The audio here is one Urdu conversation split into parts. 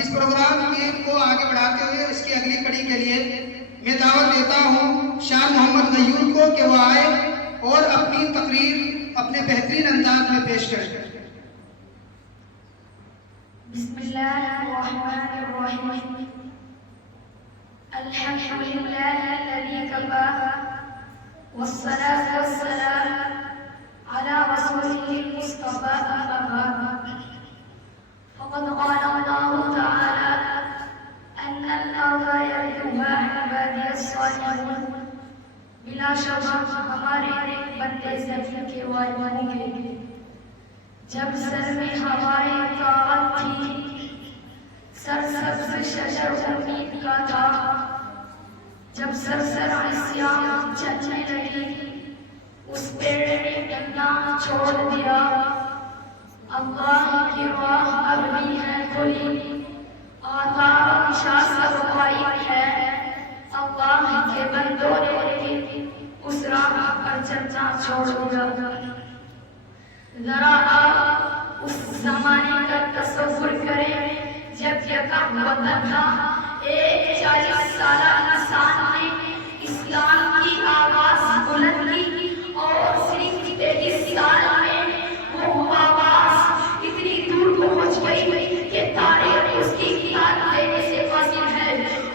اب اس پروگرام کو آگے بڑھاتے ہوئے اس کی اگلی کڑی کے لیے میں دعوت دیتا ہوں شاہ محمد غیور کو کہ وہ آئے اور اپنی تقریر اپنے بہترین انداز میں پیش کریں۔ بسم اللہ الرحمن الرحیم الحمد للہ الذی کفا والصلاة والسلام على رسوله المصطفى أما بعد فقد قال الله تعالى أن الأرض يرثها عبادي الصالحون بلا شک ہمارے بندے زمین کے وارث ہوں گے۔ جب سر میں ہماری طاقت تھی، سرسبز شجر امید کا تھا، جب سرسبز سیاہ چلنے لگی، اس پیڑ نے ڈنڈا چھوڑ دیا۔ اللہ کی راہ اب بھی ہے کھلی، آثار نشاست قائم ہے، اللہ کے بندوں نے اس راہ پر چلنا چھوڑ دیا۔ ذرا آپ اس زمانے کا تصور کریں جب یکم وطن تھا، ایک 40 سالہ انسان نے اسلام کی آواز بلند کی اور صرف 23 سال میں وہ آواز اتنی دور پہنچ گئی کہ تاریخ اس کی کتاب لینے سے قاصر ہے،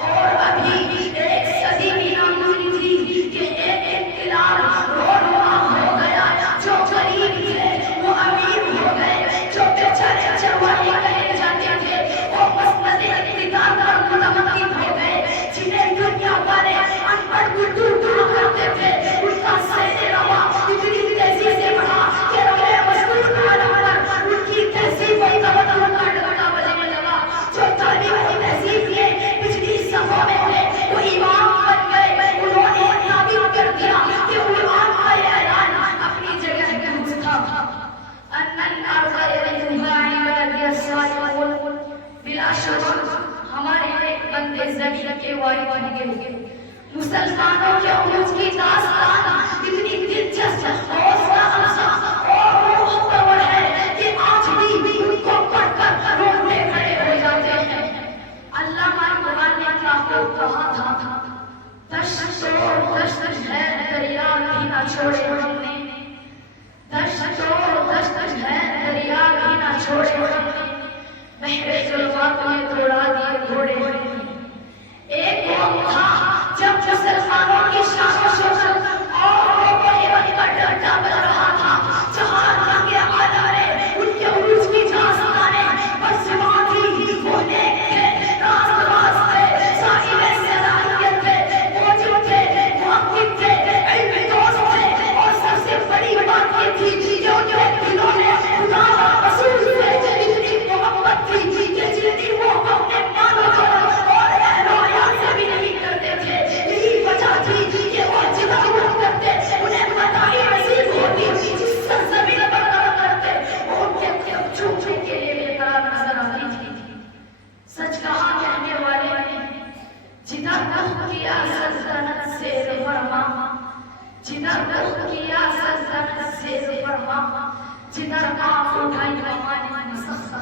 اور ابھی ایک صدی بھی نہ گزری تھی کہ ایک انقلاب رونما ہو گیا۔ جو غریب تھے وہ امیر ہو گئے، جو بیچارے چرواہے کہے جاتے تھے وہ مسند اقتدار پر متمکن ہو گئے، جنہیں دنیا والے ان پڑھ اردو کہا کرتے تھے، ان کا سیر روا اتنی تیزی سے بڑھا کہ روئے مشہور عالم پر ان کی تہذیب و تمدن کا ڈگا بجنے لگا۔ جو تعلیم کی تہذیب کے پچھلی صفوں میں تھے وہ امام بن گئے، انہوں نے ثابت کر دیا کہ قرآن کا یہ اعلان اپنی جگہ درست تھا۔ ان الارض یرثها عبادی الصالحون، بلا شک ہمارے بندے زمین کے وارث ہوں گے۔ مسلمانوں کے عروج کی داستان اتنی دلچسپ اور روح پرور ہے کہ آج بھی ان کو پڑھ کر روتے کھڑے ہو جاتے ہیں۔ علامہ اقبال نے کیا کہا تھا، دشت و دشت ہے دریا بھی نہ چھوڑے ہم نے، دشت و دشت ہے دریا بھی نہ چھوڑے ہم نے، بحر ظلمات میں دوڑا دیے گھوڑے ہم نے۔ ایک وقت تھا جب مسلمانوں کی شان و شوکت اور غیرت کا ڈنڈا بج رہا تھا، جہاں کے آدارے ان کے عروج کی داستانیں بس زبان تھی، وہ نیک تھے، راست تھے، صاحب صلاحیت تھے، موجود تھے، محقق تھے، علم دوست تھے، اور سب سے بڑی بات یہ تھی کہ ان کے دلوں میں خدا اور رسول سے اتنی محبت تھی کہ جن دن وہ اپنے مال و دولت اور اہل و عیال سے بھی نہیں کرتے تھے۔ یہی وجہ تھی کہ وہ جتنا وہ کرتے انہیں متاعی نصیب ہوتی، جس سرزمین پر کام کرتے وہ ان کے چھوٹے کے لیے بے قرار نظر آتی تھی۔ سچ کہا کہنے والے نے، جدھر رخ کیا سلطنت سے فرما، جدھر رخ کیا سلطنت سے فرما، جدھر آپ اٹھائی ہماری مسخت،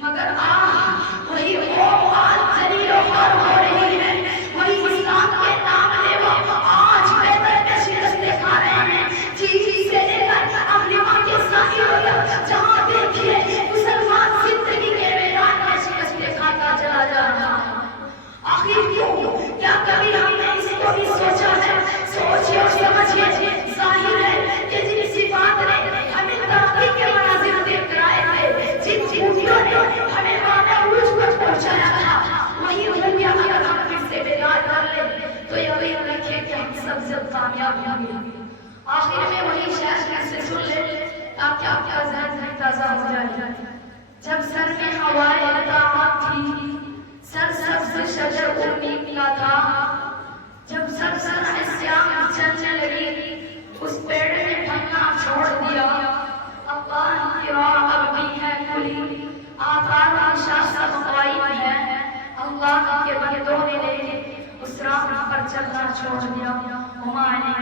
مگر آہ وہی قوم آج ذلیل و خوار ہو رہی ہے، وہی اسلام کے نام لیوا آج بہتر میں شکست کھا رہے ہیں۔ جی سے لے کر افریقہ کے ساحل تک جہاں دیکھیے مسلمان زندگی کے میدان میں شکست کھاتا چلا جا رہا ہے۔ آخر کیوں؟ کیا کبھی ہم نے اس کو بھی سوچا ہے؟ سوچیے اور سمجھیے، ظاہر ہے کہ جن صفات نے ہمیں ترقی کے مناظر دیکھ کرائے تھے، جن خوبیوں نے ہمیں بالا عروج پر پہنچایا تھا، وہی خوبیاں اگر ہم پھر سے بیدار کر لیں تو یقین رکھیں کہ ہم سب سے کامیاب ہوں گے۔ آخر میں وہی شعر پھر سے سن لیں تاکہ آپ کا ذہن بھی تازہ ہو جائے۔ جب سر میں ہوائے طاقت تھی، سرسبز شجر امید کا تھا، جب سرسبز سیاہ چلنے لگی، اس پیڑ نے ڈنڈا چھوڑ دیا۔ اللہ کی راہ اب بھی ہے کھلی، آثار نشاست قائم ہے، اللہ کے بندوں نے اس راہ پر چلنا چھوڑ دیا۔ ہمارے